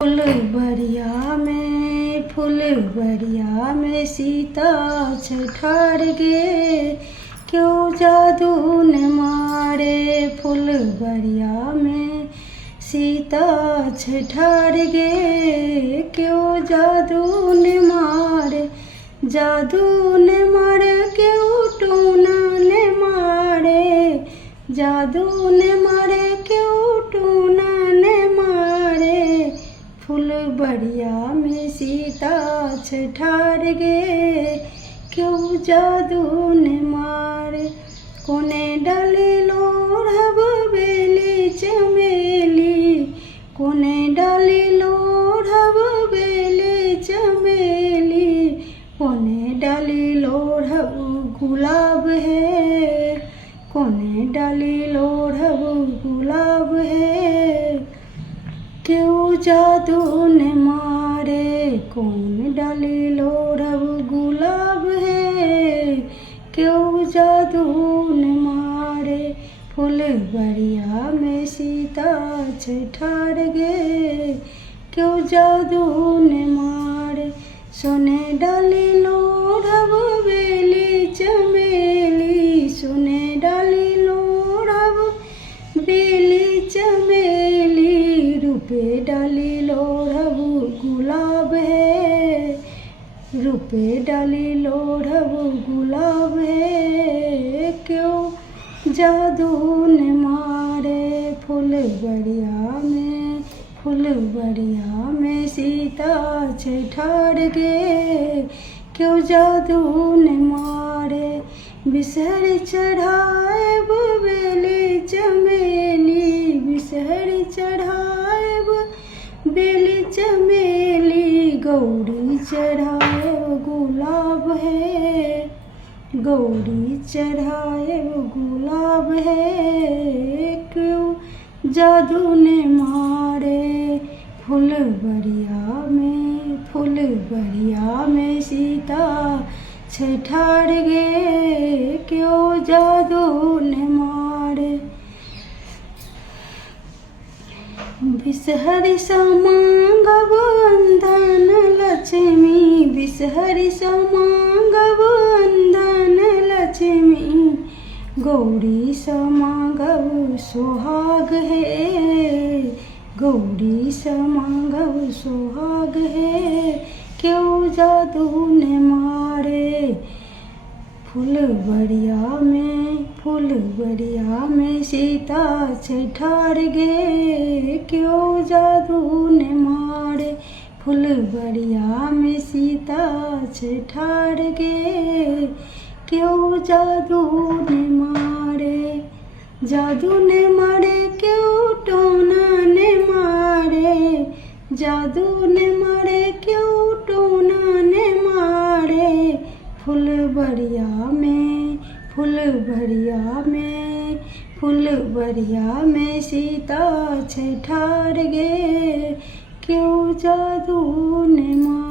फुलवरिया में सीता छठार गे, क्यों जादू ने मारे। फुलवरिया में सीता छठार गे, क्यों जादू ने मारे। जादू ने मारे क्यों टूना ने मारे। जादू ने मारे क्यों टूना ने मारे। फुलवरिया में सीता छठार गे, क्यों जादू ने मारे। कोने डाली लोढ़ब बेली चमेली। कोने डाली लोढ़ब बेली चमेली। कोने डाली लोढ़ब गुलाब है। कोने डाली लोढ़ब गुलाब है, क्यों जादू ने मारे। कौन डाली लोढ़ब गुलाब है, क्यों जादू ने मारे। फुलवरिया में सीता छठार गे, क्यों जादू ने मारे। सोने डाली लोढ़ब बेली चमेली। सोने डाली लोढ़ब बेली चमेली। रूपे डाली लोढ़ब गुलाब है। रूपे डाली लोढ़ब गुलाब है, क्यों जादू ने मारे। फुलवरिया में सीता छठार गे, क्यों जादू ने मारे। बिसहर चढ़ाए बेली चमेली। बिसहर चढ़ाए बेली चमेली। गौरी चढ़ाए गुलाब है। गौरी चढ़ाए गुलाब है, क्यों जादू ने मारे। फुलवरिया में सीता छठार गे, क्यों जादू ने मारे। बिसहरि समांगब अंधन लक्ष्मी। बिसहरि समांगब अंधन लक्ष्मी। गौरी समांगब सुहाग है। गौरी समांगब सुहाग है, क्यों जादू ने मारे। फुलवरिया में सीता छठार गे, क्यों जादू ने मारे। फुलवरिया में सीता छठार गे, क्यों जादू ने मारे। जादू ने मारे क्यों टोना ने मारे। जादू ने मारे क्यों टोना ने मारे। फुलवरिया में सीता छठार गे, क्यों जादू ने मारे।